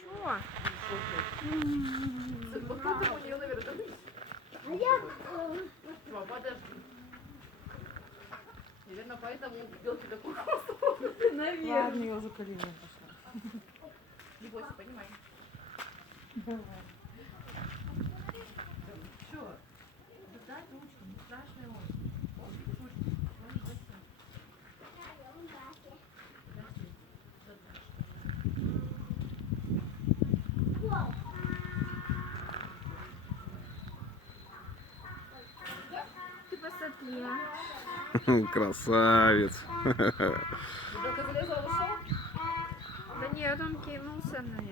Чё? Вот поэтому у нее, наверное, А я... подожди. Наверное, поэтому белки такой хвост. Ладно, Наверное. я уже колени пошла. Не бойся, понимай. Давай. Что? Дай ручку, не страшная он. Он, видишь, ручку? Он не бойся. Подожди. Ты посмотри. Красавец. Белка залезла в ушел? Да нет, он кинулся на